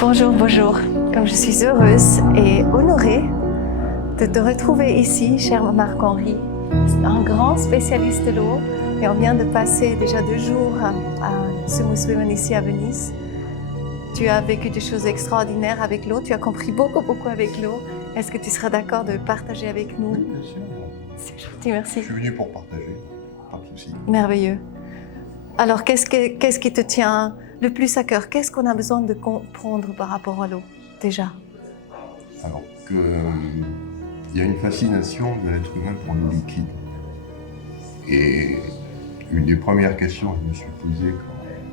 Bonjour, bonjour. Comme je suis heureuse et honorée de te retrouver ici, cher Marc-Henri, un grand spécialiste de l'eau. Et on vient de passer déjà 2 jours à Sumus Women ici à Venise. Tu as vécu des choses extraordinaires avec l'eau, tu as compris beaucoup avec l'eau. Est-ce que tu seras d'accord de partager avec nous? Oui, bien sûr. C'est gentil, merci. Je suis venu pour partager, pas de souci. Merveilleux. Alors, qu'est-ce qui te tient le plus à cœur? Qu'est-ce qu'on a besoin de comprendre par rapport à l'eau, déjà? Alors il y a une fascination de l'être humain pour l'eau liquide. Et une des premières questions que je me suis posée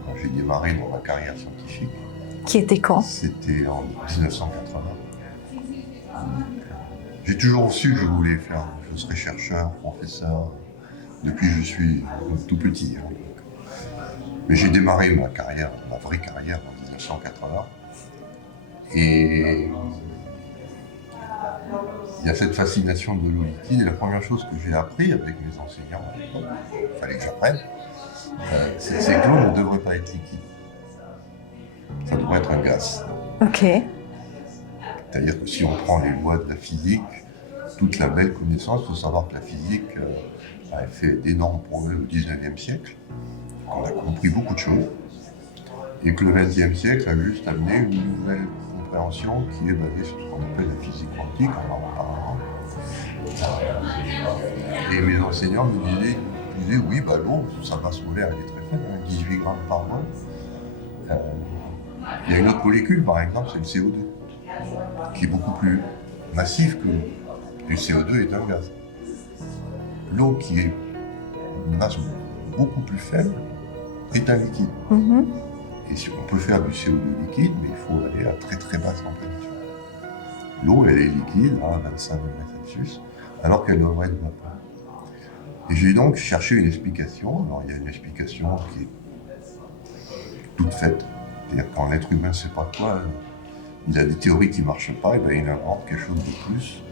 quand j'ai démarré dans ma carrière scientifique, Qui était quand? c'était en 1980. J'ai toujours su que je serais chercheur, professeur, depuis que je suis tout petit. Mais j'ai démarré ma vraie carrière en 1980. Et il y a cette fascination de l'eau liquide. Et la première chose que j'ai appris avec mes enseignants, il fallait que j'apprenne, c'est que l'eau ne devrait pas être liquide. Ça devrait être un gaz. Ok. C'est-à-dire que si on prend les lois de la physique, toute la belle connaissance, il faut savoir que la physique a fait d'énormes progrès au 19e siècle, qu'on a compris beaucoup de choses, et que le 20e siècle a juste amené une nouvelle compréhension qui est basée sur ce qu'on appelle la physique quantique, on en reparlera. Et mes enseignants me disaient oui, l'eau, sa masse molaire elle est très faible, 18 grammes par mol. Il y a une autre molécule, par exemple, c'est le CO2, qui est beaucoup plus massif que l'eau. Et le CO2 est un gaz. L'eau, qui est une masse beaucoup plus faible, est un liquide. Mm-hmm. Et si on peut faire du CO2 liquide, mais il faut aller à très basse température. L'eau, elle est liquide à 25 degrés Celsius, alors qu'elle devrait être vapeur. Et j'ai donc cherché une explication. Alors il y a une explication qui est toute faite. C'est-à-dire quand l'être humain ne sait pas quoi, il a des théories qui ne marchent pas, et il invente quelque chose de plus.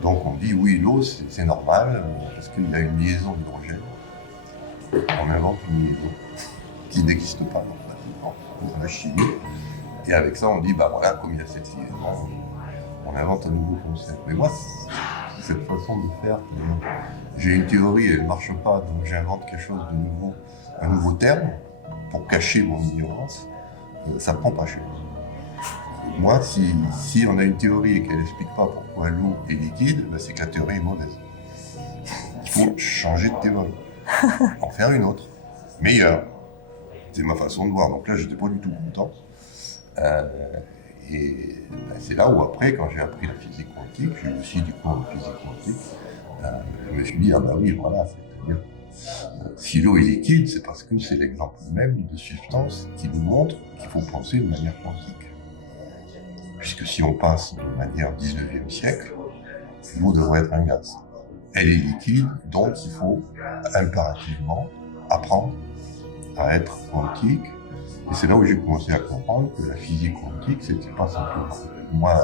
Donc on dit oui, l'eau c'est normal, parce qu'il y a une liaison d'hydrogène. On invente une liaison qui n'existe pas dans la chimie. Et avec ça on dit voilà, comme il y a cette liaison, on invente un nouveau concept. Mais moi, cette façon de faire, j'ai une théorie, elle ne marche pas, donc j'invente quelque chose de nouveau, un nouveau terme, pour cacher mon ignorance, ça ne prend pas cher. Moi, si on a une théorie et qu'elle n'explique pas pourquoi l'eau est liquide, c'est que la théorie est mauvaise. Il faut changer de théorie, en faire une autre, meilleure. C'est ma façon de voir. Donc là, je n'étais pas du tout content. Et c'est là où après, quand j'ai appris la physique quantique, j'ai eu aussi du cours de physique quantique, je me suis dit, oui, voilà, c'est-à-dire, si l'eau est liquide, c'est parce que c'est l'exemple même de substance qui nous montre qu'il faut penser de manière quantique. Puisque si on passe de manière 19e siècle, l'eau devrait être un gaz. Elle est liquide, donc il faut impérativement apprendre à être quantique. Et c'est là où j'ai commencé à comprendre que la physique quantique, c'était pas simplement. Moi,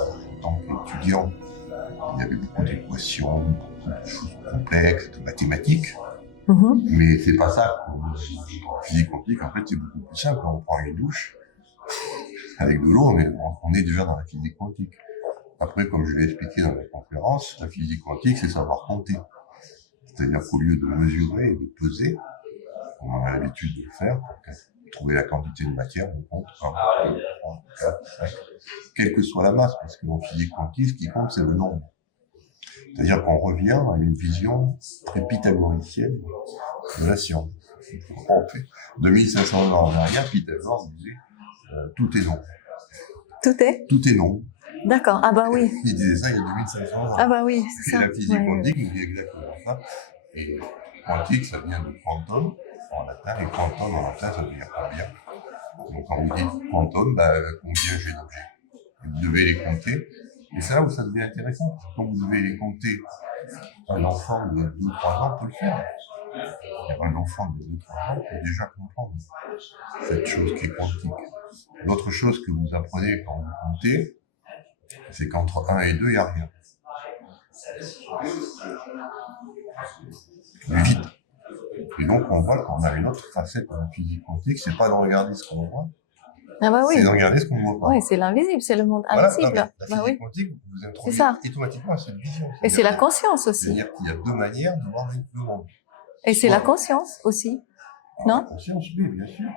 en tant qu'étudiant, il y avait beaucoup d'équations, beaucoup de choses complexes, de mathématiques. Mm-hmm. Mais c'est pas ça. En physique quantique, en fait, c'est beaucoup plus simple. On prend une douche, avec de l'eau, on est déjà dans la physique quantique. Après, comme je l'ai expliqué dans la conférence, la physique quantique, c'est savoir compter. C'est-à-dire qu'au lieu de mesurer et de peser, comme on a l'habitude de le faire, pour trouver la quantité de matière, on compte 1, 2, 3, 4, 5, quelle que soit la masse, parce qu'en physique quantique, ce qui compte, c'est le nombre. C'est-à-dire qu'on revient à une vision très pythagoricienne de la science. De 1500 ans en arrière, Pythagore disait tout est nombre. Tout est nombre. D'accord, oui. Il disait ça il y a 2500 ans. Oui, c'est ça. Et la physique quantique nous dit exactement ça. Et quantique, ça vient de quantum en latin, et quantum en latin, ça veut dire combien. Donc quand vous dites quantum, combien j'ai d'objets. Vous devez les compter. Et c'est là où ça devient intéressant, parce que quand vous devez les compter, un enfant de 2-3 ans peut le faire. Un enfant de 2-3 ans peut déjà comprendre cette chose qui est quantique. L'autre chose que vous apprenez quand vous comptez, c'est qu'entre 1 et 2, il n'y a rien. Le vide. Et donc on voit qu'on a une autre facette de la physique quantique, c'est pas de regarder ce qu'on voit, Ah bah oui. C'est de regarder ce qu'on ne voit pas. Oui, c'est l'invisible, c'est le monde Voilà, invisible. la Bah physique oui. quantique, vous introduisez ça. automatiquement cette vision. Et c'est la conscience aussi. C'est-à-dire qu'il y a deux manières de voir le monde. Et c'est la conscience aussi. Non? La conscience, oui, bien sûr.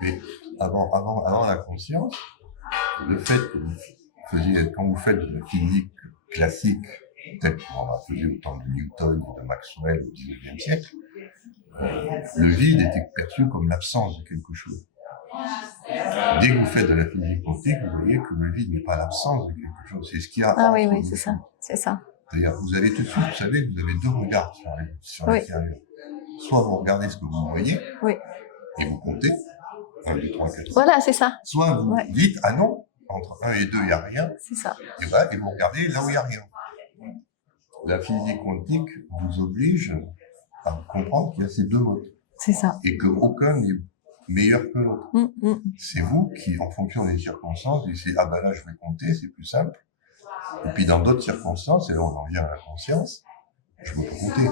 Mais avant la conscience, le fait que vous faisiez, quand vous faites de la physique classique, telle qu'on la faisait au temps de Newton et de Maxwell au XIXe siècle, le vide était perçu comme l'absence de quelque chose. Dès que vous faites de la physique quantique, vous voyez que le vide n'est pas l'absence de quelque chose, c'est ce qu'il y a Ah entre oui, oui, les c'est ça, choses. c'est ça. C'est-à-dire, vous allez tout de suite, vous savez, vous avez deux regards sur Oui. l'extérieur. Soit vous regardez ce que vous voyez, Oui. et vous comptez, 1, 2, 3, 4, 5. Voilà, c'est ça. Soit vous Ouais. dites, ah non, entre 1 et 2, il n'y a rien, C'est ça. et voilà, et vous regardez là où il n'y a rien. La physique quantique vous oblige à comprendre qu'il y a ces deux modes, C'est ça. et qu'aucun n'est meilleur que l'autre. C'est vous qui, en fonction des circonstances, décidez, ah ben là, je vais compter, c'est plus simple. Et puis dans d'autres circonstances, et là on en vient à la conscience, je ne peux pas compter.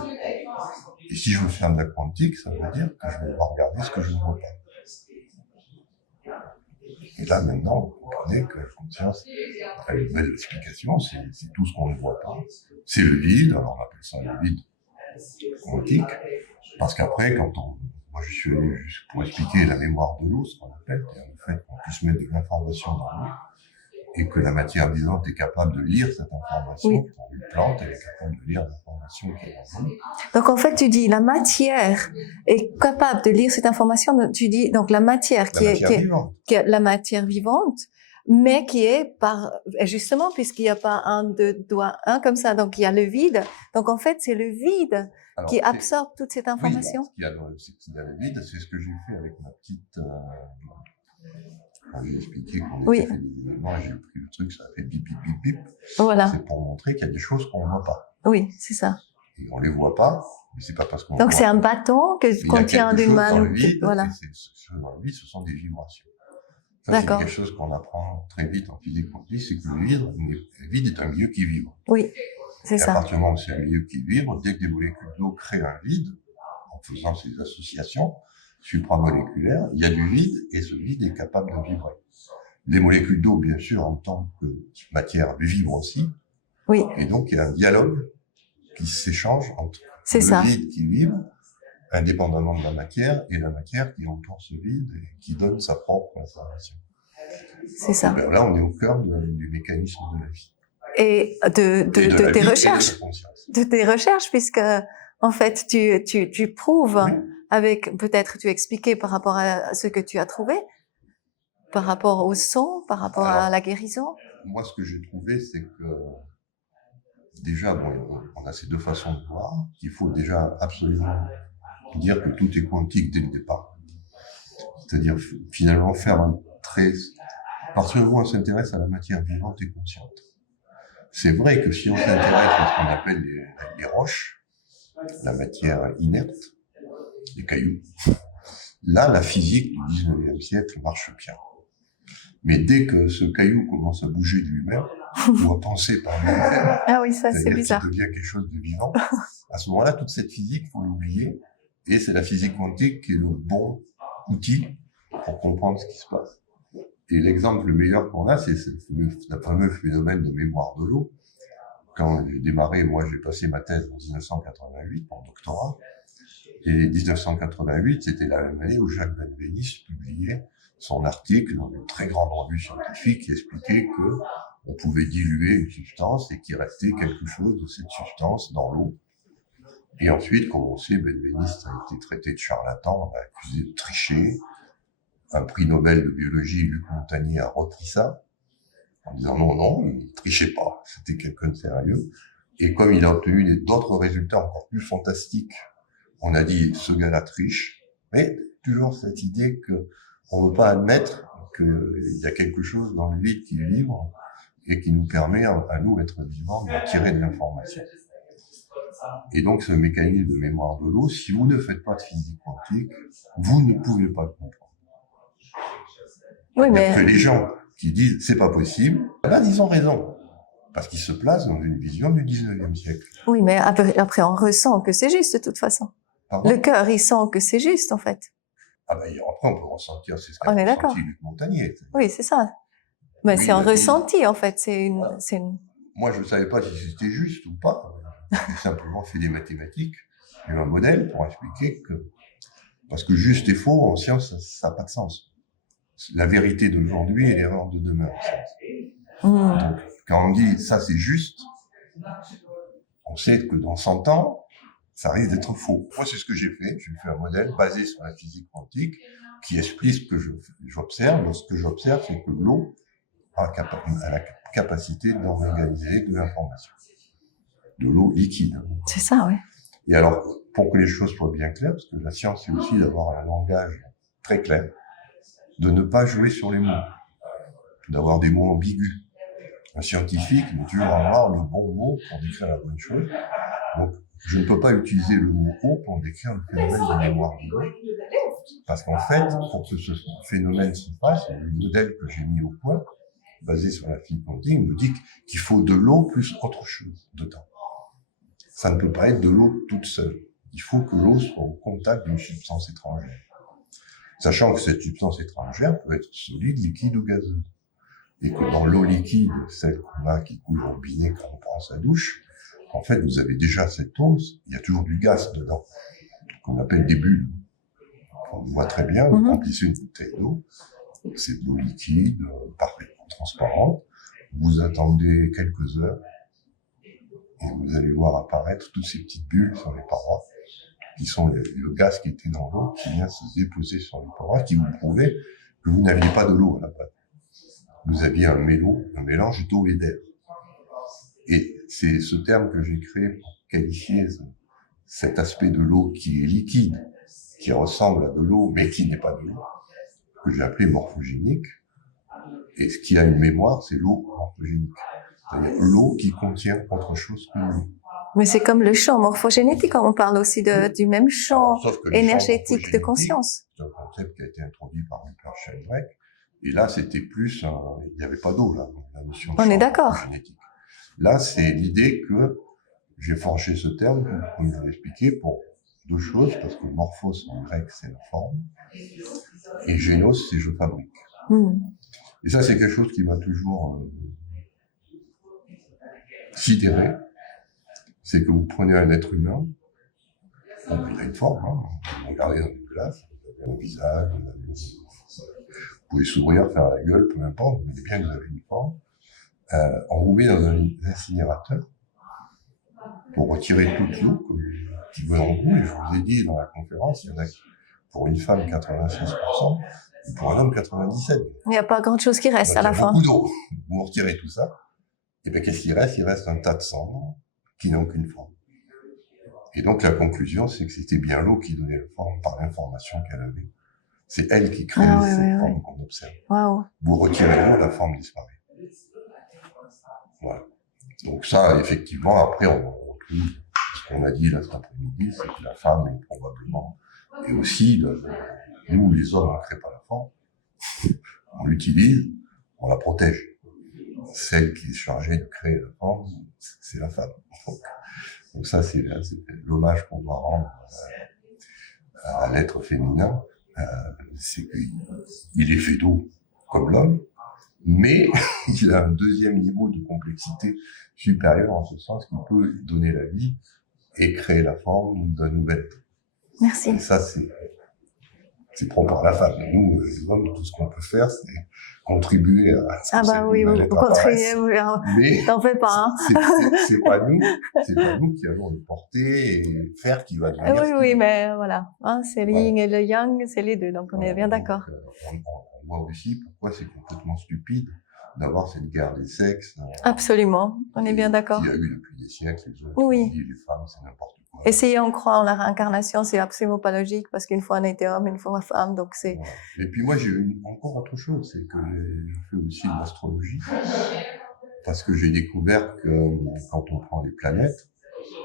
Et si je veux faire de la quantique, ça veut dire que je vais devoir regarder ce que je ne vois pas. Et là maintenant, vous comprenez que la conscience a une belle explication, c'est tout ce qu'on ne voit pas. C'est le vide, alors on appelle ça le vide quantique, parce qu'après, moi je suis allé juste pour expliquer la mémoire de l'eau, ce qu'on appelle, c'est-à-dire le fait qu'on puisse mettre de l'information dans l'eau, et que la matière vivante est capable de lire cette information. Oui. Pour une plante, elle est capable de lire l'information qui est dans l'eau. Donc en fait, tu dis la matière est capable de lire cette information. Tu dis donc la matière qui est la matière vivante, mais qui est justement puisqu'il n'y a pas un, deux doigts, un comme ça. Donc il y a le vide. Donc en fait, c'est le vide qui absorbe toute cette information. Oui, ce qu'il y a dans le vide, c'est ce que j'ai fait avec ma petite. Quand j'ai expliqué qu'on était fait des éléments, j'ai pris le truc, ça a fait bip bip bip bip. Voilà. C'est pour montrer qu'il y a des choses qu'on ne voit pas. Oui, c'est ça. Et on les voit pas, mais c'est pas parce qu'on. Donc c'est un bâton qu'on tient d'une main. Voilà. Dans le vide, ce sont des vibrations. Ça, c'est quelque chose qu'on apprend très vite en physique quantique, c'est que le vide est un milieu qui vibre. Oui, c'est ça. À partir du moment où c'est un milieu qui vibre, dès que des molécules d'eau créent un vide, en faisant ces associations supramoléculaires, il y a du vide et ce vide est capable de vibrer. Les molécules d'eau, bien sûr, en tant que matière, vibrent aussi. Oui. Et donc, il y a un dialogue qui s'échange entre vide qui vibre, indépendamment de la matière, et la matière qui entoure ce vide et qui donne sa propre information. C'est ça. Et là, on est au cœur du mécanisme de la vie. Et de tes recherches. De tes recherches, puisque, en fait, tu prouves avec, peut-être tu expliquais par rapport à ce que tu as trouvé, par rapport au son, par rapport à la guérison. Moi, ce que j'ai trouvé, c'est que, déjà, on a ces deux façons de voir, qu'il faut déjà absolument dire que tout est quantique dès le départ. C'est-à-dire, finalement, faire un trait, parce que on s'intéresse à la matière vivante et consciente. C'est vrai que si on s'intéresse à ce qu'on appelle les roches, la matière inerte, les cailloux, là, la physique du 19e siècle marche bien. Mais dès que ce caillou commence à bouger de lui-même, ou à penser par lui-même, ah oui, ça c'est bizarre. qu'il devient quelque chose de vivant, à ce moment-là, toute cette physique, il faut l'oublier, et c'est la physique quantique qui est le bon outil pour comprendre ce qui se passe. Et l'exemple le meilleur qu'on a, c'est le fameux phénomène de mémoire de l'eau. Quand j'ai démarré, moi j'ai passé ma thèse en 1988, mon doctorat, et 1988, c'était la même année où Jacques Benveniste publiait son article dans une très grande revue scientifique qui expliquait que on pouvait diluer une substance et qu'il restait quelque chose de cette substance dans l'eau. Et ensuite, comme on sait, Benveniste a été traité de charlatan, on l'a accusé de tricher. Un prix Nobel de biologie, Luc Montagnier, a repris ça, en disant non, il ne trichait pas, c'était quelqu'un de sérieux. Et comme il a obtenu d'autres résultats encore plus fantastiques, on a dit, ce gars-là triche, mais toujours cette idée qu'on ne veut pas admettre qu'il y a quelque chose dans le vide qui vibre et qui nous permet, à nous, être vivants, de tirer de l'information. Et donc, ce mécanisme de mémoire de l'eau, si vous ne faites pas de physique quantique, vous ne pouvez pas le comprendre. Oui, mais... que les gens qui disent c'est pas possible, là ils ont raison, parce qu'ils se placent dans une vision du 19e siècle. Oui, mais après on ressent que c'est juste de toute façon. Pardon ? Le cœur, il sent que c'est juste en fait. Ah ben, après, on peut ressentir, c'est ce On qu'a est d'accord. ressenti Luc Montagnier. Oui, c'est ça. Mais Lui, c'est un il a dit- ressenti, en fait. C'est une... Moi, je ne savais pas si c'était juste ou pas. J'ai simplement fait des mathématiques, j'ai eu un modèle pour expliquer que... Parce que juste et faux, en science, ça n'a pas de sens. La vérité d'aujourd'hui et l'erreur de demain. Donc, quand on dit ça c'est juste, on sait que dans 100 ans, ça risque d'être faux. Moi, c'est ce que j'ai fait. J'ai fait un modèle basé sur la physique quantique qui explique ce que j'observe. Ce que j'observe, c'est que l'eau a la capacité d'organiser de l'information. De l'eau liquide. C'est ça, oui. Et alors, pour que les choses soient bien claires, parce que la science, c'est aussi d'avoir un langage très clair, de ne pas jouer sur les mots, d'avoir des mots ambigus. Un scientifique doit toujours avoir le bon mot pour décrire la bonne chose. Donc, je ne peux pas utiliser le mot eau pour décrire le phénomène de mémoire de l'eau. Parce qu'en fait, pour que ce phénomène se fasse, le modèle que j'ai mis au point, basé sur la physique quantique, me dit qu'il faut de l'eau plus autre chose dedans. Ça ne peut pas être de l'eau toute seule. Il faut que l'eau soit au contact d'une substance étrangère. Sachant que cette substance étrangère peut être solide, liquide ou gazeuse. Et que dans l'eau liquide, celle qu'on a qui coule au robinet quand on prend sa douche, en fait, vous avez déjà cette eau, il y a toujours du gaz dedans, qu'on appelle des bulles. On le voit très bien, vous remplissez une bouteille d'eau, c'est de l'eau liquide, parfaitement transparente, vous attendez quelques heures, et vous allez voir apparaître toutes ces petites bulles sur les parois, qui sont le gaz qui était dans l'eau, qui vient se déposer sur les parois, qui vous prouvait que vous n'aviez pas de l'eau à la base. Vous aviez un mélange d'eau et d'air. Et c'est ce terme que j'ai créé pour qualifier cet aspect de l'eau qui est liquide, qui ressemble à de l'eau, mais qui n'est pas de l'eau, que j'ai appelé morphogénique. Et ce qui a une mémoire, c'est l'eau morphogénique. C'est-à-dire l'eau qui contient autre chose que l'eau. Mais c'est comme le champ morphogénétique, on parle aussi du même champ énergétique de conscience. C'est un concept qui a été introduit par Rupert Sheldrake. Et là, c'était plus, il n'y avait pas d'eau, là, la notion de on champ est d'accord. morphogénétique. Là, c'est l'idée que j'ai forgé ce terme, comme je l'ai expliqué, pour deux choses, parce que morphos en grec, c'est la forme, et génos, c'est je fabrique. Et ça, c'est quelque chose qui m'a toujours sidéré. C'est que vous prenez un être humain, bon, il a une forme, hein, vous regardez dans une glace, vous avez un visage, vous pouvez sourire, faire la gueule, peu importe, vous voyez bien que vous avez une forme. On vous met dans un incinérateur pour retirer toute l'eau qui veut en vous, et je vous ai dit dans la conférence, il y en a pour une femme 86%, et pour un homme 97%. Il n'y a pas grand chose qui reste à la fin. Il y a beaucoup d'eau. Vous retirez tout ça, et bien qu'est-ce qu'il reste? Il reste un tas de cendres qui n'ont qu'une forme. Et donc la conclusion, c'est que c'était bien l'eau qui donnait la forme par l'information qu'elle avait. C'est elle qui crée cette forme qu'on observe. Wow. Vous retirez l'eau, la forme disparaît. Voilà. Donc ça, effectivement, après, on trouve ce qu'on a dit là cet après-midi, c'est que la femme est probablement, et aussi, nous, les hommes, on ne crée pas la forme, on l'utilise, on la protège. Celle qui est chargée de créer la forme, c'est la femme. Donc ça, c'est l'hommage qu'on doit rendre à l'être féminin, c'est qu'il est fait d'eau comme l'homme, mais il a un deuxième niveau de complexité supérieur en ce sens qu'il peut donner la vie et créer la forme d'un nouvel être. Merci. Et ça, c'est propre à la femme. Nous, les hommes, tout ce qu'on peut faire, c'est contribuer à ce que bah oui, vous contribuez, mais t'en fais pas, hein. c'est pas nous qui allons le porter et faire qui va devenir. Oui, mais voilà, hein, c'est le yin et le yang, c'est les deux, donc on est bien d'accord. On voit aussi pourquoi c'est complètement stupide d'avoir cette guerre des sexes. Absolument, on est bien d'accord. Il y a eu depuis des siècles, les hommes oui. qui disent les femmes, c'est n'importe quoi. Essayer on croit en la réincarnation, c'est absolument pas logique, parce qu'une fois on était homme, une fois femme, donc c'est... Voilà. Et puis moi, j'ai encore autre chose, c'est que je fais aussi de l'astrologie, parce que j'ai découvert que quand on prend les planètes,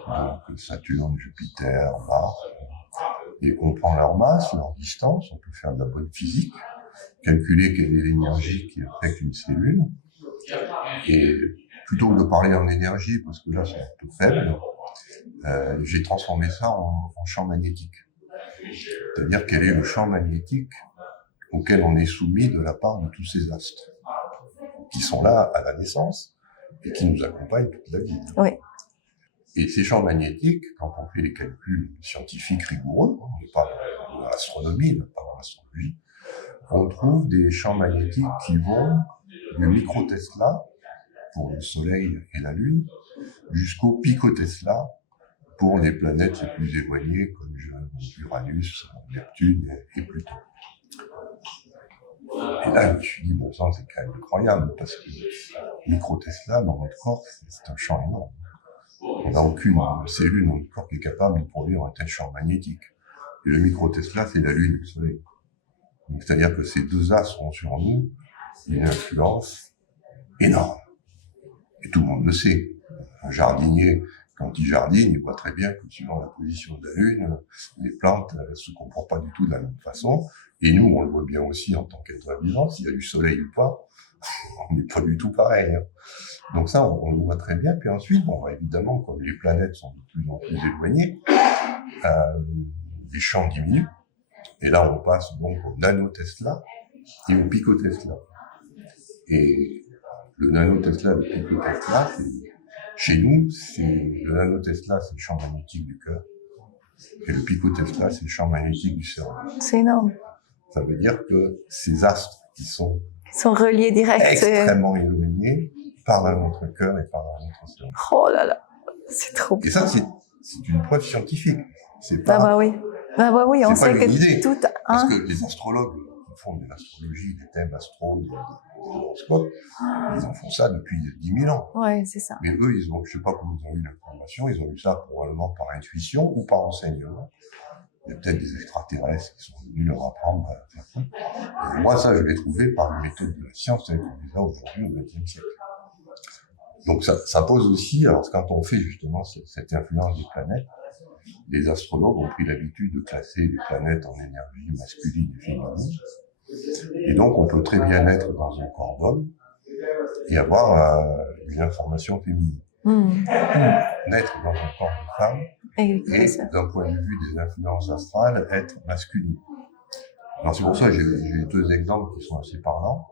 donc Saturne, Jupiter, Mars, et qu'on prend leur masse, leur distance, on peut faire de la bonne physique, calculer quelle est l'énergie qui affecte une cellule, et plutôt que de parler en énergie, parce que là c'est un peu faible, j'ai transformé ça en champ magnétique. C'est-à-dire quel est le champ magnétique auquel on est soumis de la part de tous ces astres, qui sont là à la naissance et qui nous accompagnent toute la vie. Oui. Et ces champs magnétiques, quand on fait les calculs scientifiques rigoureux, on n'est pas dans l'astronomie, pas dans l'astrologie, on trouve des champs magnétiques qui vont du micro-Tesla pour le Soleil et la Lune, jusqu'au pico-Tesla pour les planètes les plus éloignées comme Uranus, Neptune et Pluton. Et là, je me suis dit, bon sang, c'est quand même incroyable, parce que micro-Tesla, dans notre corps, c'est un champ énorme. On n'a aucune cellule dans notre corps qui est capable de produire un tel champ magnétique. Et le micro-Tesla, c'est la Lune et le Soleil. C'est-à-dire que ces deux astres ont sur nous une influence énorme. Et tout le monde le sait. Un jardinier, quand il jardine, il voit très bien que suivant la position de la Lune, les plantes ne se comportent pas du tout de la même façon. Et nous, on le voit bien aussi en tant qu'être vivant, s'il y a du soleil ou pas, on n'est pas du tout pareil. Donc ça, on le voit très bien. Puis ensuite, bon, évidemment, comme les planètes sont de plus en plus éloignées, les champs diminuent. Et là, on passe donc au nano-Tesla et au pico-Tesla. Et le nano-Tesla, le pico-Tesla, chez nous, le nano-Tesla, c'est le champ magnétique du cœur. Et le pico-Tesla, c'est le champ magnétique du cerveau. C'est énorme. Ça veut dire que ces astres qui sont reliés direct. Extrêmement éloignés parlent à notre cœur et parlent à notre cerveau. Oh là là, c'est trop bien. Et ça, c'est une preuve scientifique. C'est pas, bah oui. Ah bah oui, on sait que idée, tout... Parce que les astrologues qui font de l'astrologie, des thèmes astro, des horoscopes, ils en font ça depuis 10 000 ans. Ouais, c'est ça. Mais eux, je sais pas comment ils ont eu l'information, ils ont eu ça probablement par intuition ou par enseignement. Il y a peut-être des extraterrestres qui sont venus leur apprendre à faire ça. Et moi, ça, je l'ai trouvé par une méthode de la science telle qu'on les a aujourd'hui au XXe siècle. Donc ça pose aussi, alors quand on fait justement cette influence des planètes, les astrologues ont pris l'habitude de classer les planètes en énergie masculine et féminine. Et donc on peut très bien être dans un corps d'homme et avoir une information féminine. Naître dans un corps de femme et d'un point de vue des influences astrales, être masculine. Alors c'est pour ça que j'ai deux exemples qui sont assez parlants.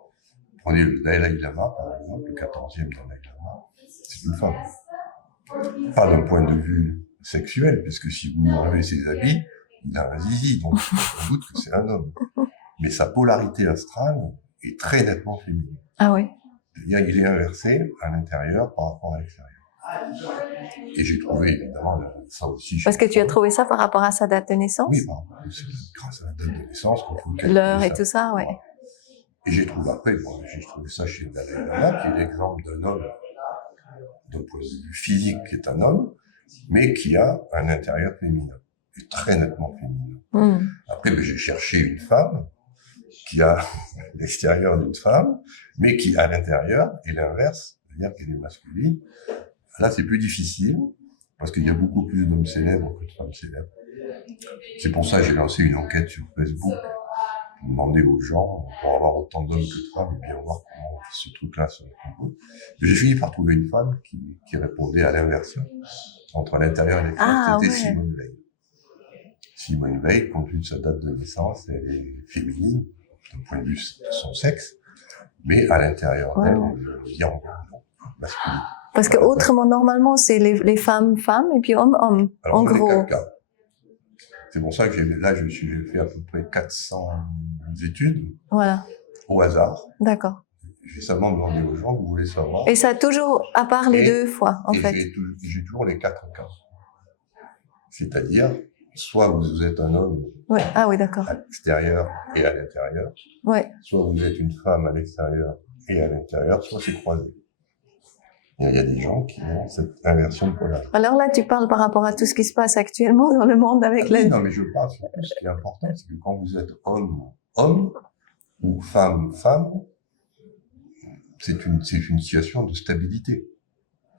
Prenez le Dalai Lama, par exemple, le 14e Dalai Lama, c'est une femme. Pas d'un point de vue sexuel, parce que si vous lui enlevez ses habits, il a un zizi, donc on doute que c'est un homme. Mais sa polarité astrale est très nettement féminine. Ah oui. C'est-à-dire qu'il est inversé à l'intérieur par rapport à l'extérieur. Et j'ai trouvé évidemment ça aussi. Parce que tu as trouvé ça par rapport à sa date de naissance? Oui, c'est grâce à la date de naissance qu'on peut calculer l'heure et tout ça, ouais. Et j'ai trouvé après, j'ai trouvé ça chez le Dalai Lama, qui est l'exemple d'un homme, d'un point de vue physique, qui est un homme, mais qui a un intérieur féminin, et très nettement féminin. Après, j'ai cherché une femme qui a l'extérieur d'une femme, mais qui, à l'intérieur, est l'inverse, c'est-à-dire qu'elle est masculine. Là, c'est plus difficile, parce qu'il y a beaucoup plus d'hommes célèbres que de femmes célèbres. C'est pour ça que j'ai lancé une enquête sur Facebook, pour demander aux gens, pour avoir autant d'hommes que de femmes, et bien voir comment ce truc-là se compose. J'ai fini par trouver une femme qui répondait à l'inversion, entre l'intérieur et l'extérieur. C'était Simone Veil. Simone Veil, compte tenu de sa date de naissance, elle est féminine, d'un point de vue de son sexe, mais à l'intérieur d'elle, elle est yang, masculine. Parce que autrement, normalement, c'est les femmes, et puis hommes, alors, en gros. Les 4 cas. C'est pour ça que j'ai fait à peu près 400 études. Voilà. Au hasard. D'accord. J'ai seulement demandé aux gens, vous voulez savoir. Et ça a toujours, à part les 2 fois, en fait. J'ai toujours les 4 cas. C'est-à-dire, soit vous êtes un homme d'accord. à l'extérieur et à l'intérieur. Ouais. Soit vous êtes une femme à l'extérieur et à l'intérieur, soit c'est croisé. Il y a des gens qui ont cette inversion de polarité. Alors là, tu parles par rapport à tout ce qui se passe actuellement dans le monde avec Non, mais je parle surtout, ce qui est important, c'est que quand vous êtes homme, ou femme, c'est une situation de stabilité.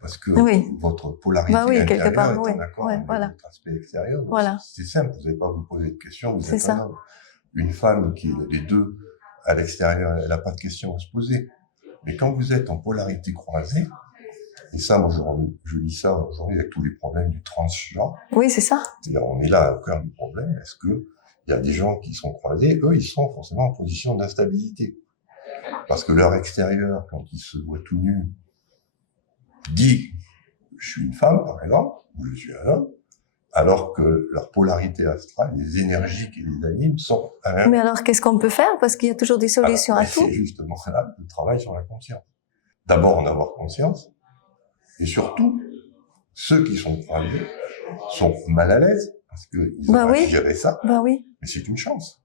Parce que votre polarité intérieure est en accord avec votre aspect extérieur. Donc c'est simple, vous n'avez pas à vous poser de questions, vous êtes un homme. Une femme qui est les deux à l'extérieur, elle n'a pas de questions à se poser. Mais quand vous êtes en polarité croisée, et ça, moi, je lis ça aujourd'hui avec tous les problèmes du transgenre. Oui, c'est ça. C'est-à-dire, on est là au cœur du problème. Est-ce que Il y a des gens qui sont croisés, eux, ils sont forcément en position d'instabilité. Parce que leur extérieur, quand ils se voient tout nus, dit « je suis une femme », par exemple, ou « je suis un homme », alors que leur polarité astrale, les énergies qui les animent sont à l'intérieur. Mais alors, qu'est-ce qu'on peut faire? Parce qu'il y a toujours des solutions à tout. C'est justement là le travail sur la conscience. D'abord, en avoir conscience, et surtout, ceux qui sont croisés sont mal à l'aise, parce qu'ils ont géré ça, oui. Mais c'est une chance.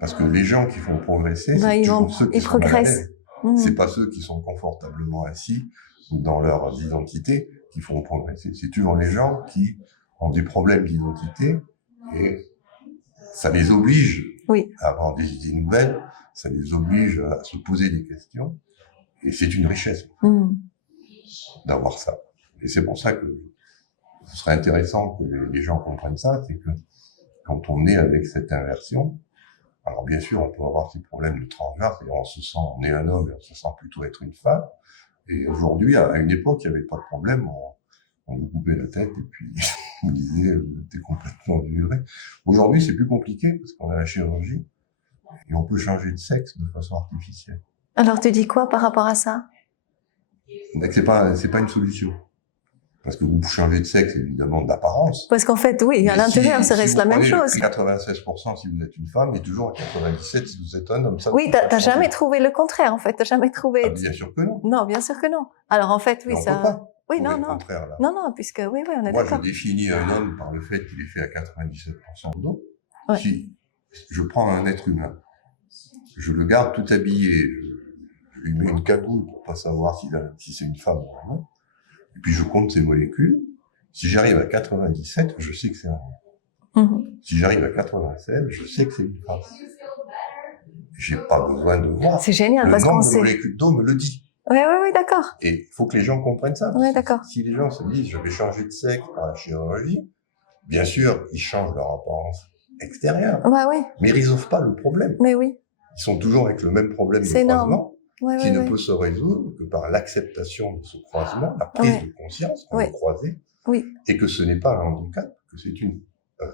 Parce que les gens qui font progresser, c'est ils toujours ceux qui sont mal à l'aise. Mmh. C'est pas ceux qui sont confortablement assis dans leurs identités qui font progresser. C'est toujours les gens qui ont des problèmes d'identité et ça les oblige à avoir des idées nouvelles, ça les oblige à se poser des questions et c'est une richesse d'avoir ça. Et c'est pour ça que ce serait intéressant que les gens comprennent ça, c'est que quand on est avec cette inversion, alors bien sûr on peut avoir ces problèmes de transgenre, c'est-à-dire on est un homme et on se sent plutôt être une femme, et aujourd'hui, à une époque, il n'y avait pas de problème, on vous coupait la tête et puis on disait t'es complètement dénudé. Aujourd'hui, c'est plus compliqué parce qu'on a la chirurgie et on peut changer de sexe de façon artificielle. Alors tu dis quoi par rapport à ça? C'est pas une solution. Parce que vous changez de sexe, évidemment, d'apparence. Parce qu'en fait, oui, à l'intérieur, ça reste la même chose. 96% si vous êtes une femme et toujours à 97% si vous êtes un homme. Ça, oui, t'as jamais trouvé le contraire, en fait. T'as jamais trouvé. Ah, bien sûr que non. Non, bien sûr que non. Alors en fait, oui, mais ça. On peut pas oui, non. Non, puisque oui, on est d'accord. Moi, je définis un homme par le fait qu'il est fait à 97% d'eau. Ouais. Si je prends un être humain, je le garde tout habillé, je lui mets une cagoule pour pas savoir si c'est une femme ou un homme. Et puis je compte ces molécules. Si j'arrive à 97, je sais que c'est un homme. Si j'arrive à 87, je sais que c'est une femme. J'ai pas besoin de voir. C'est génial parce qu'on sait. Le nombre de molécules d'eau me le dit. Oui, d'accord. Et il faut que les gens comprennent ça. Oui, d'accord. Si les gens se disent je vais changer de sexe par la chirurgie, bien sûr, ils changent leur apparence extérieure. Oui. Mais ils résolvent pas le problème. Mais oui. Ils sont toujours avec le même problème de croisement. Qui ne peut se résoudre que par l'acceptation de ce croisement, la prise de conscience qu'on est croisé, et que ce n'est pas un handicap, que c'est une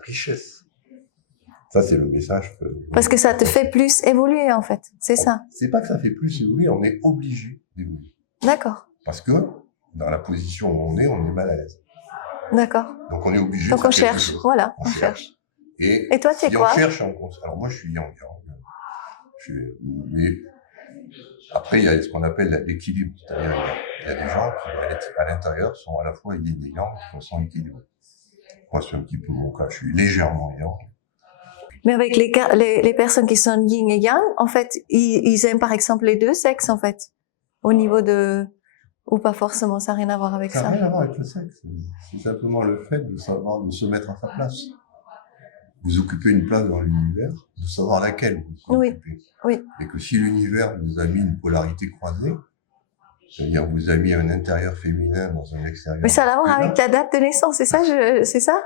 richesse. Ça, c'est le message que... Parce que ça te fait plus évoluer, en fait, c'est ça. C'est pas que ça fait plus évoluer, on est obligé d'évoluer. D'accord. Parce que, dans la position où on est mal à l'aise. D'accord. Donc on est obligé de faire quelque chose. Voilà, on cherche. Et toi, tu es quoi? On cherche alors moi, je suis yang. Mais après, il y a ce qu'on appelle l'équilibre. C'est-à-dire, il y a des gens qui, à l'intérieur, sont à la fois yin et yang, qui sont équilibrés. Moi, c'est un petit peu mon cas. Je suis légèrement yang. Mais avec les personnes qui sont yin et yang, en fait, ils aiment par exemple les deux sexes, en fait. Au niveau de... Ou pas forcément, ça n'a rien à voir avec ça. Ça n'a rien à voir avec le sexe. C'est simplement le fait de savoir, de se mettre à sa place. Vous occupez une place dans l'univers, de savoir laquelle vous occupez. Oui. Et que si l'univers vous a mis une polarité croisée, c'est-à-dire vous a mis un intérieur féminin dans un extérieur. Mais ça a à voir avec la date de naissance, c'est ça? C'est ça?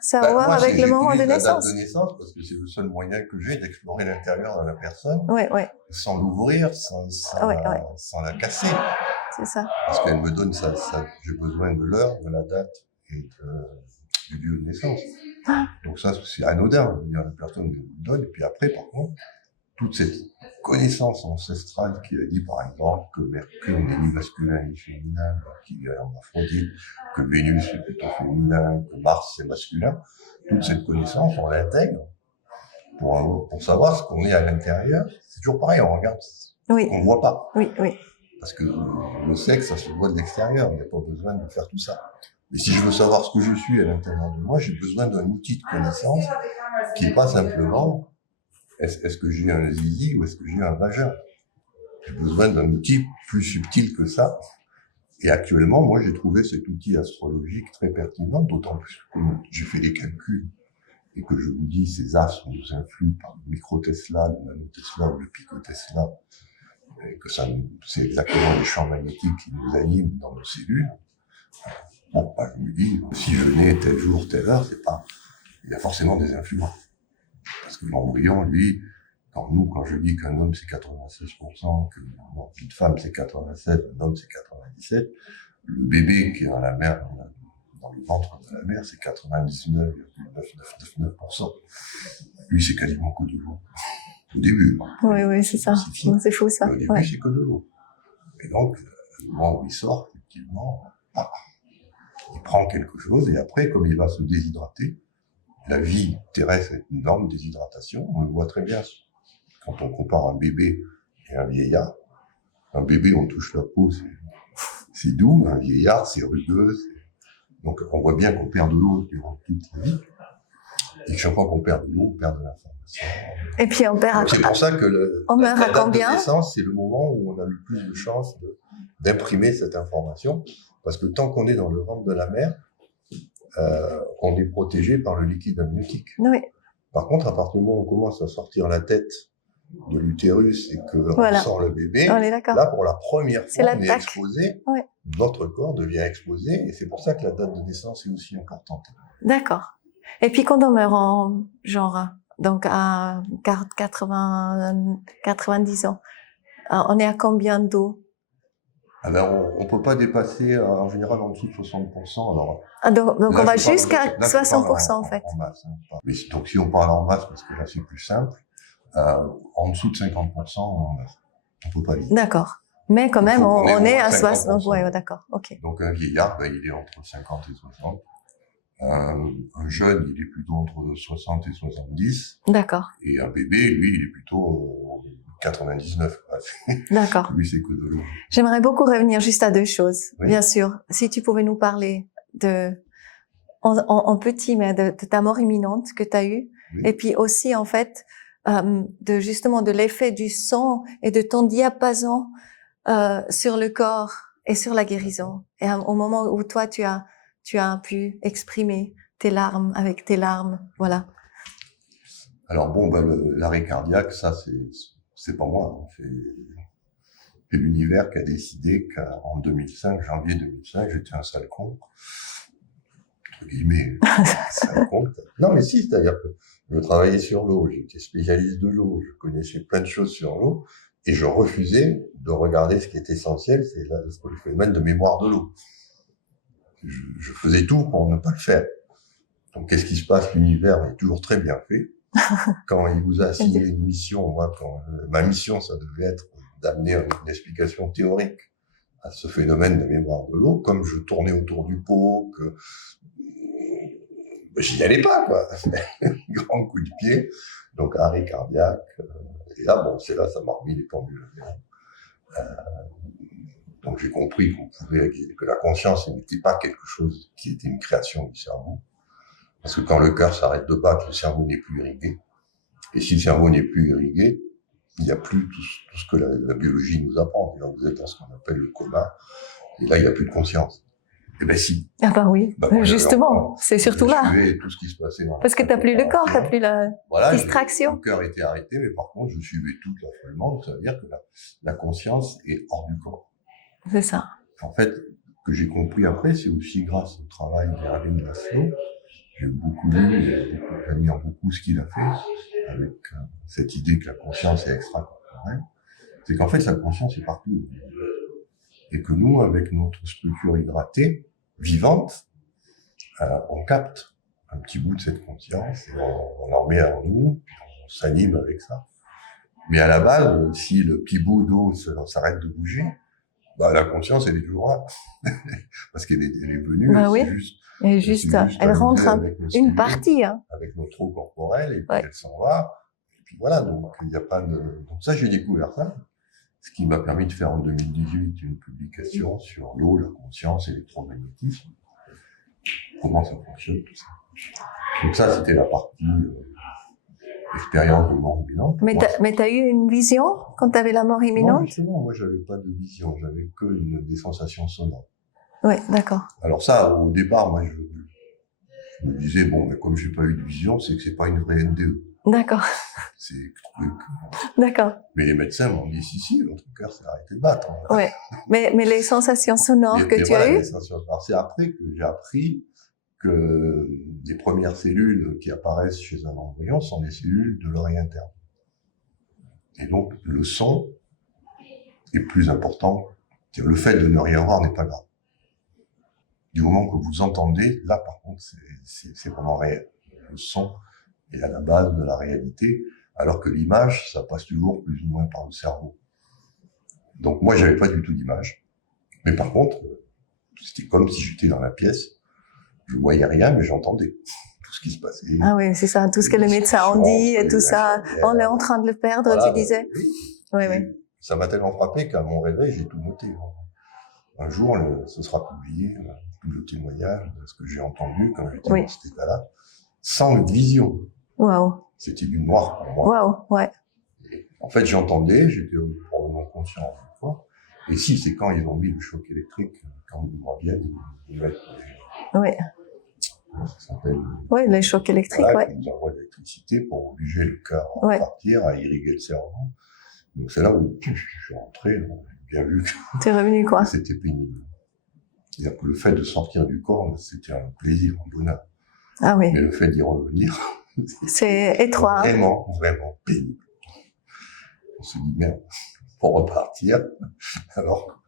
Ça a à voir avec le moment de naissance. La date de naissance, parce que c'est le seul moyen que j'ai d'explorer l'intérieur de la personne, sans l'ouvrir, sans la casser. C'est ça. Parce qu'elle me donne ça. J'ai besoin de l'heure, de la date et du lieu de naissance. Donc ça, c'est anodin. La personne me le donne. Et puis après, par contre, toute cette connaissance ancestrale qui a dit, par exemple, que Mercure n'est ni masculin ni féminin, qu'il est hermaphrodite, que Vénus est plutôt féminin, que Mars c'est masculin, toute cette connaissance, on l'intègre pour savoir ce qu'on est à l'intérieur. C'est toujours pareil, on regarde, on ne voit pas. Oui. Parce que le sexe, ça se voit de l'extérieur, il n'y a pas besoin de faire tout ça. Mais si je veux savoir ce que je suis à l'intérieur de moi, j'ai besoin d'un outil de connaissance qui n'est pas simplement est-ce que j'ai un zizi ou est-ce que j'ai un vagin. J'ai besoin d'un outil plus subtil que ça. Et actuellement, moi, j'ai trouvé cet outil astrologique très pertinent, d'autant plus que j'ai fait des calculs et que je vous dis, ces astres nous influent par le micro-Tesla, le nano-Tesla ou le pico-Tesla, et que c'est exactement les champs magnétiques qui nous animent dans nos cellules. Bon, je me dis, si je nais tel jour, telle heure, il y a forcément des influences. Parce que l'embryon, lui, quand je dis qu'un homme c'est 96%, qu'une femme c'est 87%, un homme c'est 97%, le bébé qui est dans la mère, dans le ventre de la mère, c'est 99,9999%. Lui, c'est quasiment que de l'eau. Au début. Oui, c'est ça. C'est fou, ça. Au début, c'est que de l'eau. Et donc, au moment où il sort, effectivement, il prend quelque chose, et après, comme il va se déshydrater, la vie terrestre est une énorme déshydratation. On le voit très bien quand on compare un bébé et un vieillard. Un bébé, on touche la peau, c'est doux. Un vieillard, c'est rugueux. Donc, on voit bien qu'on perd de l'eau durant toute la vie. Et chaque fois qu'on perd de l'eau, on perd de l'information. Et puis, on perd C'est pour ça que la date de naissance, c'est le moment où on a le plus de chances d'imprimer cette information. Parce que tant qu'on est dans le ventre de la mère, on est protégé par le liquide amniotique. Oui. Par contre, à partir du moment où on commence à sortir la tête de l'utérus et qu'on sort le bébé, là, pour la première fois, on est exposé, notre corps devient exposé, et c'est pour ça que la date de naissance est aussi importante. D'accord. Et puis quand on meurt donc à 90 ans, on est à combien d'eau? On peut pas dépasser, en général, en dessous de 60%. Alors, donc on va jusqu'à 60% en fait. En masse, hein, mais donc si on parle en masse, parce que là c'est plus simple, en dessous de 50%, on peut pas vivre. D'accord. Mais quand même, on est à 60%. Ouais, d'accord. Ok. Donc un vieillard, il est entre 50 et 60. Un jeune, il est plutôt entre 60 et 70. D'accord. Et un bébé, lui, il est plutôt 99. D'accord. Lui, c'est que de l'eau. J'aimerais beaucoup revenir juste à deux choses. Oui. Bien sûr, si tu pouvais nous parler en petit, mais de ta mort imminente que tu as eue. Oui. Et puis aussi, en fait, justement de l'effet du sang et de ton diapason sur le corps et sur la guérison. Et au moment où toi, tu as pu exprimer tes larmes avec tes larmes, voilà. Alors l'arrêt cardiaque, ça, c'est pas moi. C'est l'univers qui a décidé qu'en 2005, janvier 2005, j'étais un sale con. Entre guillemets, sale con. Non, mais si, c'est-à-dire que je travaillais sur l'eau, j'étais spécialiste de l'eau, je connaissais plein de choses sur l'eau, et je refusais de regarder ce qui est essentiel, c'est le phénomène de mémoire de l'eau. Je faisais tout pour ne pas le faire. Donc, qu'est-ce qui se passe? L'univers est toujours très bien fait. Quand il vous a assigné une mission, ma mission, ça devait être d'amener une explication théorique à ce phénomène de mémoire de l'eau. Comme je tournais autour du pot, que j'y allais pas, quoi. Grand coup de pied. Donc, arrêt cardiaque. Et là, c'est là, ça m'a remis les pendules. Donc, j'ai compris que la conscience n'était pas quelque chose qui était une création du cerveau. Parce que quand le cœur s'arrête de battre, le cerveau n'est plus irrigué. Et si le cerveau n'est plus irrigué, il n'y a plus tout ce que la biologie nous apprend. Et là, vous êtes dans ce qu'on appelle le coma. Et là, il n'y a plus de conscience. Eh ben si. Ah bah oui, justement, c'est surtout là. Tout ce qui se passait dans parce que t'as plus le corps, t'as plus la distraction. Le cœur était arrêté, mais par contre, je suivais tout l'affolement. Ça veut dire que la conscience est hors du corps. C'est ça. En fait, ce que j'ai compris après, c'est aussi grâce au travail d'Erwin Maslow. J'ai beaucoup lu, j'admire beaucoup ce qu'il a fait avec cette idée que la conscience est extracorporelle. C'est qu'en fait, la conscience est partout. Et que nous, avec notre structure hydratée, vivante, on capte un petit bout de cette conscience et on en remet en nous, puis on s'anime avec ça. Mais à la base, si le petit bout d'eau s'arrête de bouger, la conscience, elle est toujours là. Parce qu'elle est venue, c'est juste, elle rentre une partie. Avec notre eau corporelle, et puis elle s'en va. Et puis voilà, donc il n'y a pas de... Donc ça, j'ai découvert ça. Ce qui m'a permis de faire en 2018 une publication sur l'eau, la conscience, l'électromagnétisme. Comment ça fonctionne, tout ça. Donc ça, c'était la partie expérience de mort imminente. Mais t'as eu une vision quand t'avais la mort imminente? Non, justement, moi, j'avais pas de vision. J'avais que des sensations sonores. Oui, d'accord. Alors ça, au départ, moi, je me disais, comme j'ai pas eu de vision, c'est que c'est pas une vraie NDE. D'accord. C'est truc. D'accord. Mais les médecins m'ont dit, si, votre cœur s'est arrêté de battre. Oui. Mais les sensations sonores que tu as eues? Alors c'est après que j'ai appris que les premières cellules qui apparaissent chez un embryon sont des cellules de l'oreille interne. Et donc, le son est plus important. Le fait de ne rien voir n'est pas grave. Du moment que vous entendez, là, par contre, c'est vraiment réel. Le son est à la base de la réalité, alors que l'image, ça passe toujours plus ou moins par le cerveau. Donc moi, j'avais pas du tout d'image. Mais par contre, c'était comme si j'étais dans la pièce. Je voyais rien, mais j'entendais tout ce qui se passait. Ah oui, c'est ça, tout ce que les médecins ont dit et tout ça. On est en train de le perdre, voilà, tu disais. Oui. Oui. Ça m'a tellement frappé qu'à mon réveil, j'ai tout noté. Un jour, ce sera publié, tout le témoignage de ce que j'ai entendu quand j'étais dans cet état-là, sans vision. Waouh. C'était du noir pour moi. Waouh, ouais. Et en fait, j'entendais, j'étais probablement conscient en même temps. Et si, c'est quand ils ont mis le choc électrique, quand ils me reviennent, ils mettent oui. Ça s'appelle. Oui, les chocs électriques, voilà, oui. Ils nous envoient de l'électricité pour obliger le cœur à partir, à irriguer le cerveau. Donc c'est là où je suis rentré, j'ai bien vu que t'es revenu, quoi. C'était pénible. C'est-à-dire que le fait de sortir du corps, c'était un plaisir, un bonheur. Ah oui. Mais le fait d'y revenir, c'est étroit. Vraiment, vraiment pénible. On se dit merde, pour repartir, alors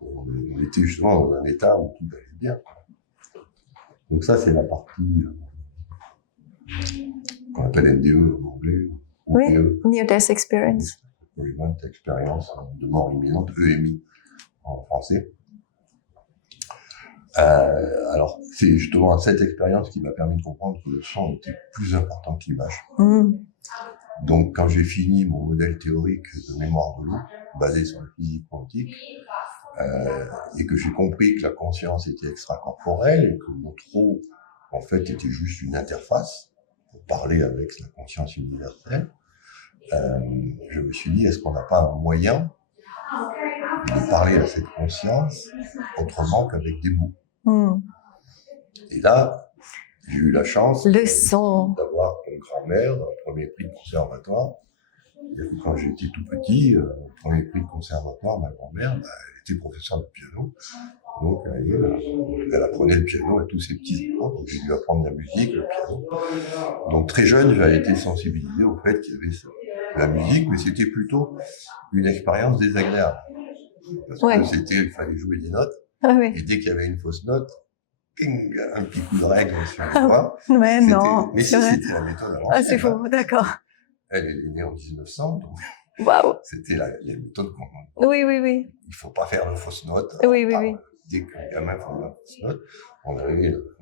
on était justement dans un état où tout allait bien. Donc ça, c'est la partie qu'on appelle NDE en anglais. Oui, Near Death Experience. Expérience de mort imminente, EMI en français. Alors, c'est justement cette expérience qui m'a permis de comprendre que le son était plus important que l'image. Donc, quand j'ai fini mon modèle théorique de mémoire de l'eau, basé sur la physique quantique, et que j'ai compris que la conscience était extracorporelle et que notre eau, en fait, était juste une interface pour parler avec la conscience universelle, je me suis dit, est-ce qu'on n'a pas un moyen de parler à cette conscience autrement qu'avec des mots? Et là, j'ai eu la chance d'avoir une grand-mère, un premier prix de conservatoire. Quand j'étais tout petit, premier prix de conservatoire, ma grand-mère, elle était professeure de piano. Donc, elle apprenait le piano à tous ses petits-enfants. Donc, j'ai dû apprendre la musique, le piano. Donc, très jeune, j'ai été sensibilisé au fait qu'il y avait la musique, mais c'était plutôt une expérience désagréable. Parce que il fallait jouer des notes. Et dès qu'il y avait une fausse note, ping, un petit coup de règle sur les doigts. Mais non. Mais si, c'était la méthode à l'ancienne. Ah, c'est faux, d'accord. Elle est née en 1900, donc c'était la méthode qu'on... Oui. Il faut pas faire de fausses notes. Oui. Dès qu'un gamin fait une fausse note,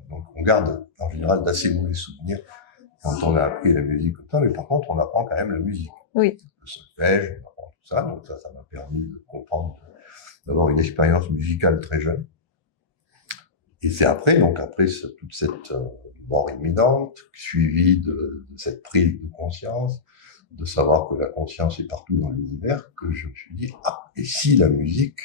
donc on garde en général d'assez mauvais souvenirs quand on a appris la musique comme ça, mais par contre on apprend quand même la musique. Oui. Le solfège, on apprend tout ça, donc ça m'a permis de comprendre, d'avoir une expérience musicale très jeune. Et c'est après toute cette mort imminente, suivie de cette prise de conscience, de savoir que la conscience est partout dans l'univers, que je me suis dit, et si la musique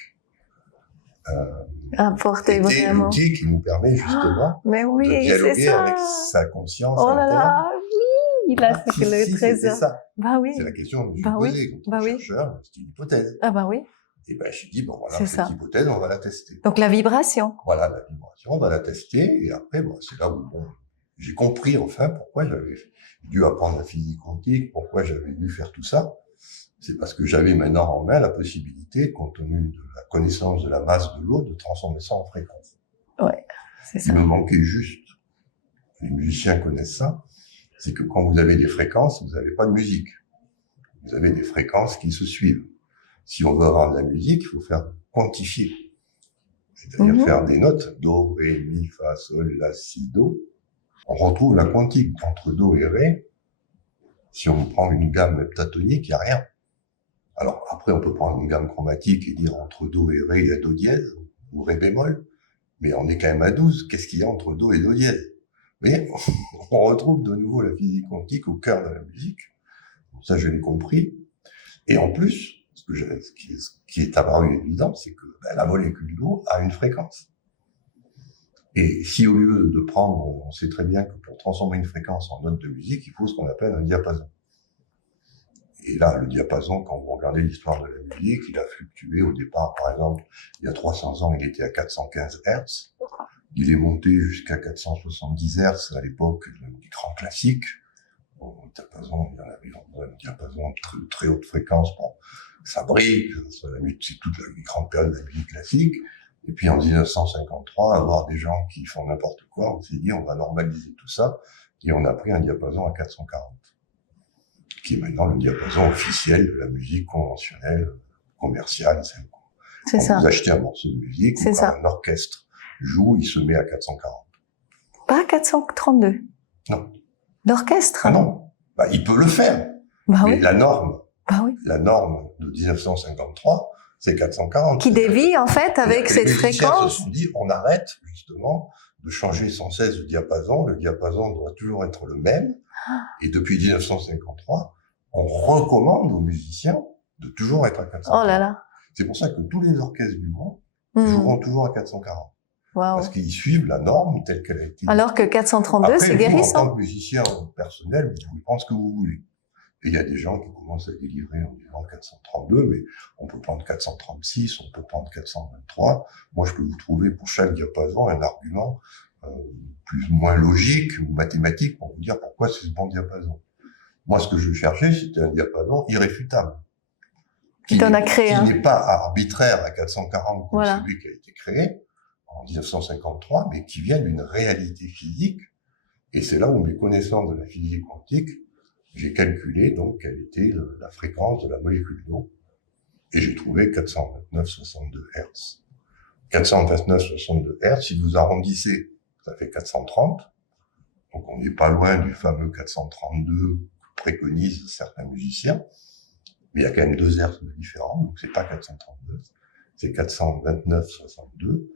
était l'outil qui nous permet justement de dialoguer avec sa conscience interne. Oui, là c'est le trésor. C'est ça. Oui. C'est la question que je me suis posée quand chercheur, c'est une hypothèse. Oui. Et je me suis dit, cette hypothèse, on va la tester. Donc la vibration. Voilà, la vibration, on va la tester, et après, c'est là où j'ai compris enfin pourquoi j'avais dû apprendre la physique quantique, pourquoi j'avais dû faire tout ça. C'est parce que j'avais maintenant en main la possibilité, compte tenu de la connaissance de la masse de l'eau, de transformer ça en fréquence. Ouais, c'est ça. Il me manquait juste, les musiciens connaissent ça, c'est que quand vous avez des fréquences, vous n'avez pas de musique. Vous avez des fréquences qui se suivent. Si on veut avoir de la musique, il faut faire quantifier. C'est-à-dire faire des notes, do, ré, mi, fa, sol, la, si, do. On retrouve la quantique entre do et ré. Si on prend une gamme heptatonique, il n'y a rien. Alors après, on peut prendre une gamme chromatique et dire entre do et ré, il y a do dièse, ou ré bémol. Mais on est quand même à 12. Qu'est-ce qu'il y a entre do et do dièse? Vous voyez, on retrouve de nouveau la physique quantique au cœur de la musique. Ça, je l'ai compris. Et en plus, ce qui est apparu évident, c'est que la molécule d'eau a une fréquence. Et si au lieu de prendre, on sait très bien que pour transformer une fréquence en note de musique, il faut ce qu'on appelle un diapason. Et là, le diapason, quand vous regardez l'histoire de la musique, il a fluctué au départ, par exemple, il y a 300 ans, il était à 415 Hz. Il est monté jusqu'à 470 Hz à l'époque du grand classique. Bon, le diapason, il y en avait un diapason de très haute fréquence. Bon, ça brille, c'est toute la grande période de la musique classique. Et puis en 1953, avoir des gens qui font n'importe quoi, on s'est dit on va normaliser tout ça et on a pris un diapason à 440, qui est maintenant le diapason officiel de la musique conventionnelle, commerciale, celle C'est quand ça. vous achetez un morceau de musique, C'est ou ça. quand un orchestre joue, il se met à 440. Pas 432. Non. L'orchestre. Ah non, bah, il peut le faire. Bah Mais oui. la norme Bah oui. de 1953, c'est 440. Qui dévie en fait avec cette Les musiciens fréquence. se sont dit, on arrête justement de changer sans cesse de diapason. Le diapason doit toujours être le même. Et depuis 1953, on recommande aux musiciens de toujours être à 440. Oh là là. C'est pour ça que tous les orchestres du monde Hmm. joueront toujours à 440. Waouh. Parce qu'ils suivent la norme telle qu'elle a été. Alors que 432, Après, c'est vous, en guérissant. tant que musicien personnel, vous pouvez prendre ce que vous voulez. Et il y a des gens qui commencent à délirer en disant 432, mais on peut prendre 436, on peut prendre 423. Moi, je peux vous trouver pour chaque diapason un argument plus ou moins logique ou mathématique pour vous dire pourquoi c'est ce bon diapason. Moi, ce que je cherchais, c'était un diapason irréfutable. Qui t'en a créé un. Qui n'est pas arbitraire à 440 comme Voilà. celui qui a été créé en 1953, mais qui vient d'une réalité physique. Et c'est là où mes connaissances de la physique quantique, j'ai calculé donc quelle était la fréquence de la molécule d'eau. Et j'ai trouvé 429,62 Hz. 429,62 Hz, si vous arrondissez, ça fait 430. Donc on n'est pas loin du fameux 432 que préconisent certains musiciens. Mais il y a quand même 2 Hz de différence, donc c'est pas 432, c'est 429,62.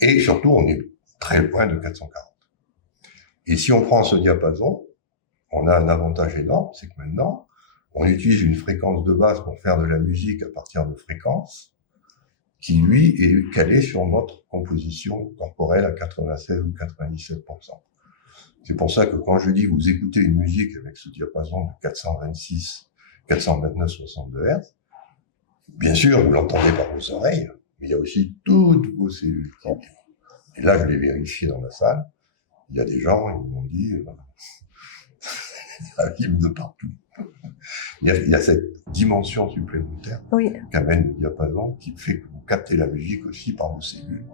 Et surtout, on est très loin de 440. Et si on prend ce diapason, on a un avantage énorme, c'est que maintenant, on utilise une fréquence de base pour faire de la musique à partir de fréquences qui, lui, est calée sur notre composition corporelle à 96 ou 97%. C'est pour ça que quand je dis vous écoutez une musique avec ce diapason de 426, 429,62 Hz, bien sûr, vous l'entendez par vos oreilles, mais il y a aussi toutes vos cellules qui vibrent. Et là, je l'ai vérifié dans la salle. Il y a des gens, ils m'ont dit, ça vibre de partout. Il y a cette dimension supplémentaire Oui. qu'amène le diapason qui fait que vous captez la musique aussi par vos cellules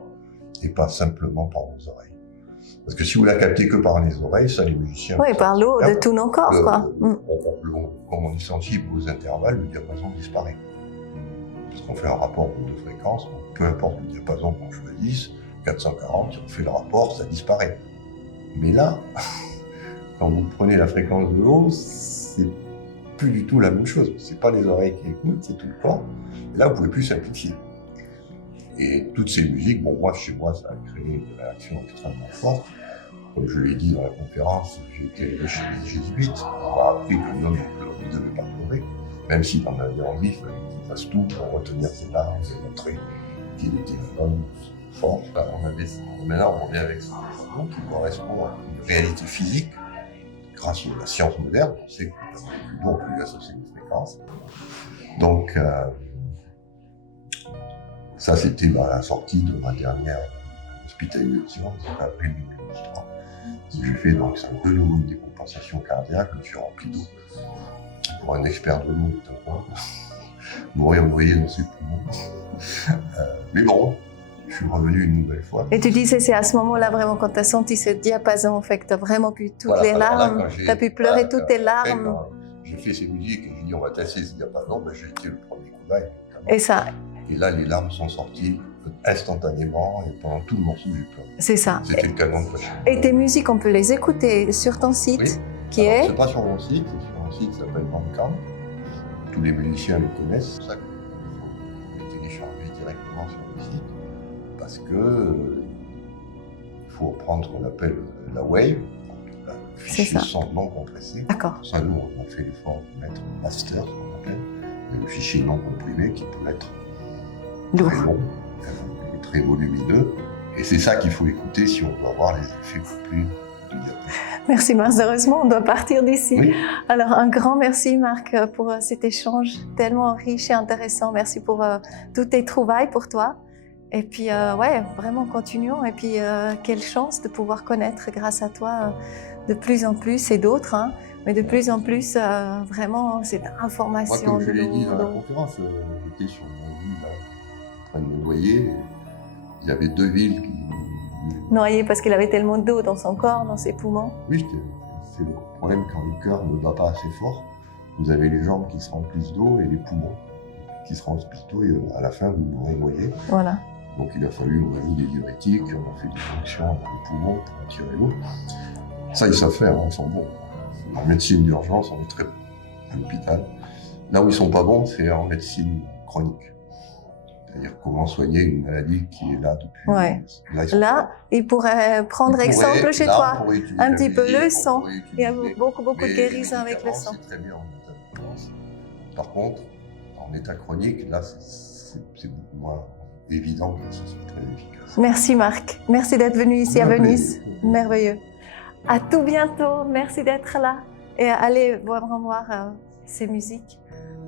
et pas simplement par vos oreilles. Parce que si vous la captez que par les oreilles, ça les musiciens... Oui, par l'eau de tous nos corps, quoi. Comme on est sensible aux intervalles, le diapason disparaît. Parce qu'on fait un rapport de fréquence, donc peu importe le diapason qu'on choisisse, 440, si on fait le rapport, ça disparaît. Mais là, quand vous prenez la fréquence de l'eau, c'est plus du tout la même chose. C'est pas les oreilles qui écoutent, c'est tout le corps. Et là, vous pouvez plus simplifier. Et toutes ces musiques, bon, moi, chez moi, ça a créé des réactions extrêmement fortes. Comme je l'ai dit dans la conférence, j'ai été élevé chez les jésuites. On m'a appris que l'homme ne devait pas pleurer, même s'il en avait envie, il fallait qu'il fasse tout pour retenir ses larmes et montrer qu'il était un homme fort. Maintenant, on revient avec ce diapason qui correspond à une réalité physique. Grâce à la science moderne, on sait que on peut lui associer une fréquence. Donc, ça, c'était la sortie de ma dernière hospitalisation, c'était avril 2023. J'ai fait donc de nouveau une décompensation cardiaque, je me suis rempli d'eau. Pour un expert de l'eau, c'est un point. Mourir noyé dans ses poumons. Mais bon, je suis revenu une nouvelle fois. Et tu disais, c'est à ce moment-là vraiment quand tu as senti ce diapason, en fait, que tu as vraiment pu toutes les larmes, tu as pu pleurer toutes tes larmes. Quand j'ai fait ces musiques et j'ai dit on va tasser ce diapason, ben, j'ai été le premier cobaye. Et ça. Et là, les larmes sont sorties instantanément et pendant tout le morceau, j'ai pleuré. C'est ça. C'était le canon de Pachelbel. Et tes musiques, on peut les écouter sur ton site, Oui. qui Alors, est... c'est pas sur mon site, c'est sur un site qui s'appelle Bandcamp. Tous les musiciens le connaissent, c'est pour ça que vous pouvez télécharger directement sur le site. Parce que il faut prendre ce qu'on appelle la wave, le fichier son non compressé. D'accord. Pour ça, nous, on a fait l'effort de mettre master, ce qu'on appelle, et le fichier non comprimé qui peut être Lourd. très long, et très volumineux. Et c'est ça qu'il faut écouter si on veut avoir les effets complets du diapason. Merci Marc, heureusement, on doit partir d'ici. Oui. Alors, un grand merci Marc pour cet échange tellement riche et intéressant. Merci pour toutes tes trouvailles pour toi. Et puis, ouais, vraiment, continuons. Et puis, quelle chance de pouvoir connaître, grâce à toi, de plus en plus, et d'autres, hein, mais de plus en plus, vraiment, cette information. Moi, comme je l'ai dit dans la conférence, j'étais sur mon lit, là, en train de me noyer. Il y avait 2 villes qui... Noyé parce qu'il avait tellement d'eau dans son corps, dans ses poumons. Oui, c'est le problème quand le cœur ne bat pas assez fort. Vous avez les jambes qui se remplissent d'eau et les poumons qui se remplissent d'eau et à la fin vous mourrez noyé. Voilà. Donc il a fallu, on a mis des diurétiques, on a fait des fonctions dans les poumons pour retirer l'eau. Ça ils savent faire, hein, ils sont bons. En médecine d'urgence, on est très bon à l'hôpital. Là où ils sont pas bons, c'est en médecine chronique. C'est-à-dire comment soigner une maladie qui est là depuis... Ouais. Là, ils pourraient prendre exemple chez toi. Un petit peu le sang. Il y a beaucoup de guérison avec le sang. C'est très bien en état d'urgence. Par contre, en état chronique, là, c'est beaucoup moins évident que ce soit très efficace. Merci Marc. Merci d'être venu ici à Venise. Merveilleux. À tout bientôt. Merci d'être là. Et allez vraiment voir ces musiques.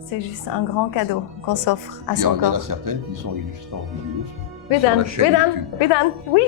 C'est juste un grand cadeau qu'on s'offre à son corps. Il y en a certaines qui sont illustrées en vidéo. Vedant, oui.